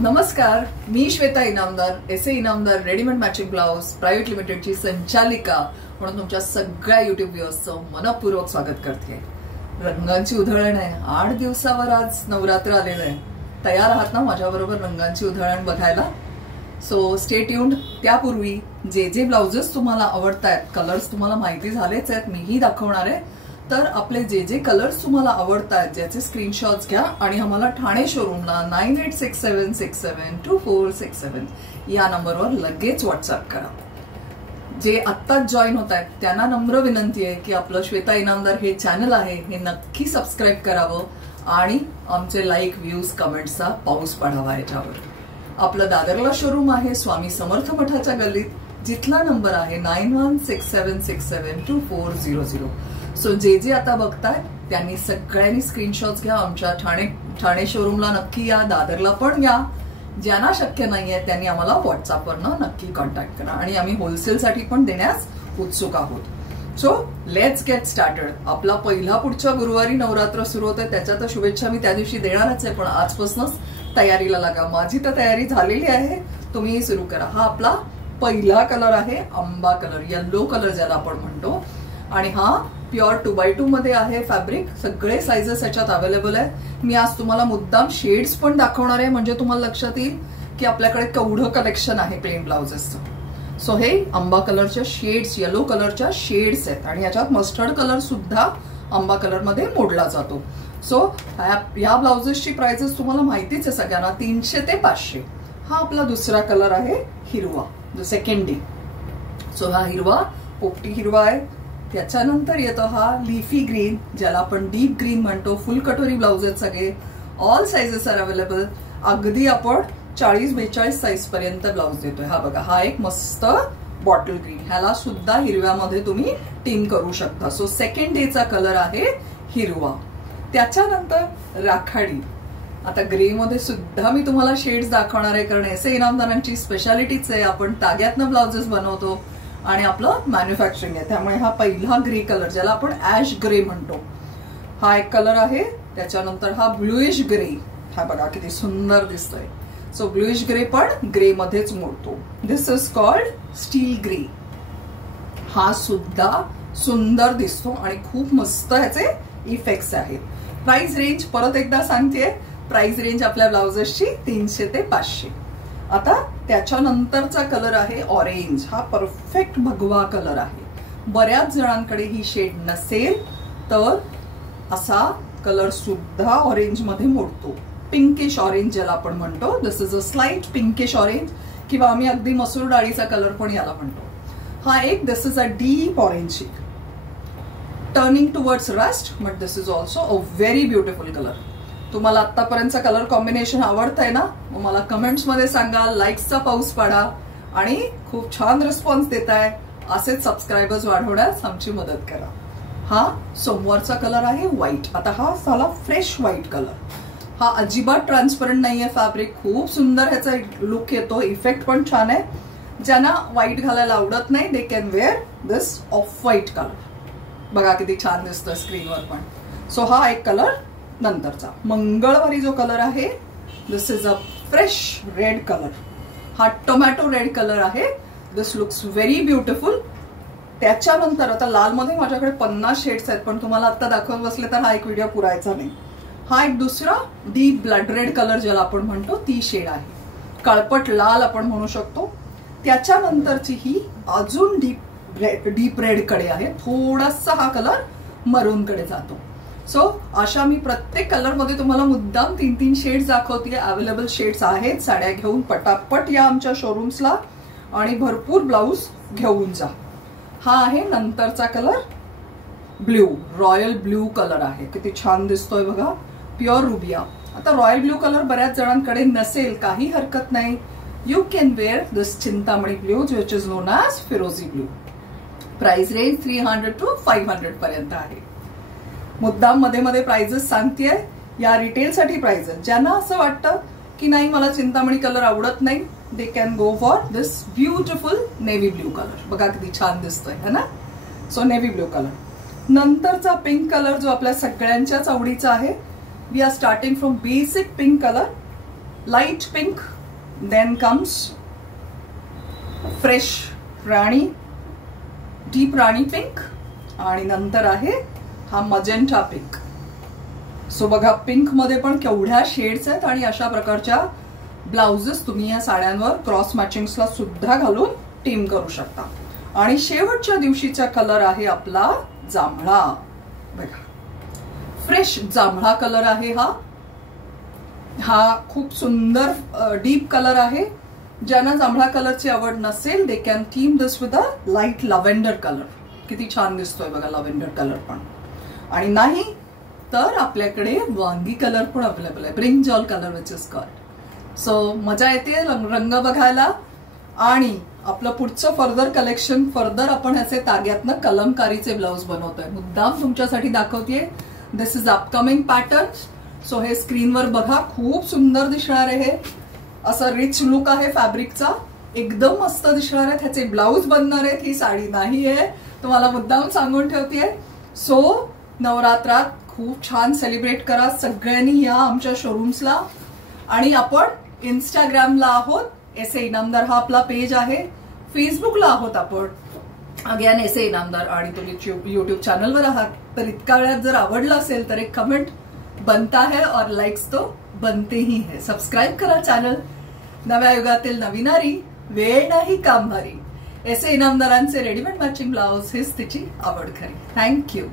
नमस्कार, मी Shweta Inamdar, SA Inamdar readymade matching blouse private लिमिटेडची संचालिका म्हणून तुमच्या सगळ्या युट्यूब व्ह्यूअर्सचं मनपूर्वक स्वागत करते. रंगांची उधळण आहे. 8 दिवसावर आज नवरात्र आलेलं आहे. तयार आहात ना माझ्याबरोबर रंगांची उधळण बघायला? So stay tuned. त्यापूर्वी जे जे ब्लाउजेस तुम्हाला आवडतायत, कलर्स तुम्हाला माहिती झालेच आहेत, मीही दाखवणार आहे. तर आपले जे जे कलर्स तुम्हाला आवडतात ज्याचे स्क्रीनशॉट्स घ्या आणि आम्हाला ठाणे शोरूमला 9867672467 या नंबरवर लगेच व्हॉट्सअप करा. जे आत्ताच जॉईन होत आहेत त्यांना नम्र विनंती आहे की आपलं श्वेता इनामदार हे चॅनल आहे हे नक्की सबस्क्राईब करावं आणि आमचे लाईक, व्ह्यूज, कमेंट्सचा पाऊस पाडावा. याच्यावर आपलं दादरला शोरूम आहे स्वामी समर्थ मठाच्या गल्लीत, जिथला नंबर आहे 9167672400. सो जे जे आता बघताय त्यांनी सगळ्यांनी स्क्रीनशॉट्स घ्या. आमच्या ठाणे शोरूमला नक्की या, दादरला पण या. ज्यांना शक्य नाहीये त्यांनी आम्हाला व्हॉट्सअपवरनं नक्की कॉन्टॅक्ट करा आणि आम्ही होलसेलसाठी पण देण्यास उत्सुक आहोत. So let's get started. आपला पहिला पुढच्या गुरुवारी नवरात्र सुरू होते, त्याच्या तर शुभेच्छा मी त्या दिवशी देणारच आहे, पण आजपासूनच तयारीला लागा. माझी तर तयारी झालेली आहे, तुम्हीही सुरू करा. हा आपला पहिला कलर आहे आंबा कलर, येलो कलर ज्याला आपण म्हणतो, आणि हा प्युअर 2x2 मध्ये आहे फॅब्रिक. सगळे साइजेस याच्यात अवेलेबल आहे. मी आज तुम्हाला मुद्दाम शेड्स पण दाखवणार आहे म्हणजे तुम्हाला लक्षात येईल की आपल्याकडे केवढं कलेक्शन आहे प्लेन ब्लाउजेसचं. सो हे आंबा कलरच्या शेड्स, येलो कलरच्या शेड्स आहेत आणि याच्यात मस्टर्ड कलर सुद्धा आंबा कलर मध्ये मोडला जातो. सो या ब्लाउजेसची प्राइसेस तुम्हाला माहितीच आहे सगळ्यांना, 300 ते 500. हा आपला दुसरा कलर आहे हिरवा, जो सेकंड डे. सो हा हिरवा पोपटी हिरवा आहे. त्याच्यानंतर येतो हा लीफी ग्रीन, ज्याला आपण डीप ग्रीन म्हणतो. फुल कटोरी ब्लाउज आहेत सगळे, ऑल साइजेस आर अवेलेबल. अगदी आपण 40-42 साइज पर्यंत ब्लाउज देतोय. हा बघा, हा एक मस्त बॉटल ग्रीन, ह्याला सुद्धा हिरव्यामध्ये तुम्ही टिन करू शकता. सो सेकंड डेचा कलर आहे हिरवा. त्याच्यानंतर राखाडी. आता ग्रे मध्ये सुद्धा मी तुम्हाला शेड्स दाखवणार आहे, कारण एसए इनामदारांची स्पेशालिटीच आहे. आपण ताग्यातनं ब्लाउजेस बनवतो आणि आपलं मॅन्युफॅक्चरिंग आहे, त्यामुळे हा पहिला ग्रे कलर ज्याला आपण ऍश ग्रे म्हणतो, हा एक कलर आहे. त्याच्यानंतर हा ब्लूइश ग्रे, हा बघा किती सुंदर दिसतोय. सो ब्लूइश ग्रे पण ग्रे मध्येच मोडतो. दिस इज कॉल्ड स्टील ग्रे. हा सुद्धा सुंदर दिसतो आणि खूप मस्त ह्याचे इफेक्ट्स आहेत. प्राइस रेंज परत एकदा सांगतेय, प्राइस रेंज आपल्या ब्लाउजेसची 300 ते 500. आता त्याच्यानंतरचा कलर आहे ऑरेंज. हा परफेक्ट भगवा कलर आहे. बऱ्याच जणांकडे ही शेड नसेल तर असा कलर सुद्धा ऑरेंज मध्ये मोडतो. पिंकिश ऑरेंज ज्याला आपण म्हणतो, this is a slight pinkish orange, किंवा आम्ही अगदी मसूर डाळीचा कलर पण याला म्हणतो. हा एक, this is a deep orange shade turning towards rust, but this is also a very beautiful colour. तुम्हाला आतापर्यंतचा कलर कॉम्बिनेशन आवडतंय ना? मग मला कमेंट्स मध्ये सांगा, लाईक्सचा पाऊस पाडा आणि खूप छान रिस्पॉन्स देताय. असेच सबस्क्रायबर्स वाढवण्यास आमची मदत करा. हा सोमवारचा कलर आहे व्हाईट. आता हा झाला फ्रेश व्हाईट कलर. हा अजिबात ट्रान्सपरंट नाहीये फॅब्रिक, खूप सुंदर ह्याचा लुक येतो, इफेक्ट पण छान आहे. ज्यांना व्हाईट घालायला आवडत नाही they can wear this of white colour. बघा किती छान दिसतोय स्क्रीनवर पण. सो हा एक कलर. नंतरचा मंगळवारी जो कलर आहे, this is a fresh red colour. हा टोमॅटो रेड कलर आहे. This looks very beautiful. त्याच्यानंतर आता लाल मध्ये माझ्याकडे 50 शेड्स आहेत, पण तुम्हाला आता दाखवत बसले तर हा एक व्हिडिओ पुरायचा नाही. हा एक दुसरा डीप ब्लड रेड कलर ज्याला आपण म्हणतो ती शेड आहे. काळपट लाल आपण म्हणू शकतो. त्याच्यानंतरची ही अजून डीप रेड कडे आहे. थोडासा हा कलर मरून कडे जातो. सो अशा मी प्रत्येक कलर मध्ये तुम्हाला मुद्दाम 3-3 शेड्स दाखवते. अवेलेबल शेड्स आहेत. साड्या घेऊन पटापट या आमच्या शोरूम्सला आणि भरपूर ब्लाऊज घेऊन जा. हा आहे नंतरचा colour blue, royal blue colour आहे. किती छान दिसतोय बघा, प्युअर रुबिया. आता रॉयल ब्ल्यू कलर बऱ्याच जणांकडे नसेल, काही हरकत नाही. You can wear this Chintamani blue which is known as फिरोजी ब्ल्यू. प्राइस रेंज 300 to 500 पर्यंत आहे. मुद्दाम मध्ये मध्ये प्राइजेस सांगतेय. या रिटेलसाठी प्राइजेस. ज्यांना असं वाटतं की नाही मला चिंतामणी कलर आवडत नाही, they can go for this beautiful navy blue colour. बघा किती छान दिसतोय है ना? So navy blue colour. नंतरचा पिंक कलर जो आपल्या सगळ्यांच्याच आवडीचा आहे. We are starting from basic pink colour light pink, then comes fresh rani, deep rani pink, आणि नंतर आहे हा मजेंटा पिंक. सो बघा, पिंक मध्ये पण केवढ्या शेड्स आहेत आणि अशा प्रकारच्या ब्लाउजेस तुम्ही या साड्यांवर क्रॉस मॅचिंग्सला सुद्धा घालून टीम करू शकता. आणि शेवटच्या दिवशीचा कलर आहे आपला जांभळा. बघा, फ्रेश जांभळा कलर आहे हा खूप सुंदर डीप कलर आहे. ज्यांना जांभळा कलरची आवड नसेल, they can team this with a light lavender colour. किती छान दिसतोय बघा लव्हेंडर कलर पण. आणि नाही तर आपल्याकडे वांगी कलर पण अवेलेबल आहे, brinjal colour which is called. So मजा येते रंग बघायला. आणि आपलं पुढचं फर्दर आपण ह्याचे ताग्यातनं कलमकारीचे ब्लाउज बनवतोय. मुद्दाम तुमच्यासाठी दाखवतेय. दिस इज अपकमिंग पॅटर्न. सो हे स्क्रीनवर बघा, खूप सुंदर दिसणार आहे. असं रिच लुक आहे फॅब्रिकचा, एकदम मस्त दिसणार आहे. ह्याचे ब्लाउज बनणार आहेत. ही साडी नाहीये, तुम्हाला मुद्दाम सांगून ठेवतेय. सो नवरात्रात खूप छान सेलिब्रेट करा सगळ्यांनी या आमच्या शोरूम्सला. आणि आपण इंस्टाग्रामला आहोत, एस ए इनामदार हा आपला पेज आहे. फेसबुकला आहोत आपण, अगेन एस ए इनामदार. आणि तुम्ही युट्यूब चॅनलवर आहात. तर इतका वेळात जर आवडलं असेल तर एक कमेंट बनता है और लाइक्स तो बनते ही है. सबस्क्राईब करा चॅनल. नव्या युगातील नवीनारी, वेळ नाही काम भारी. एस ए इनामदारांचे रेडीमेड मॅचिंग ब्लाउज हीच तिची आवड खरी. थँक्यू.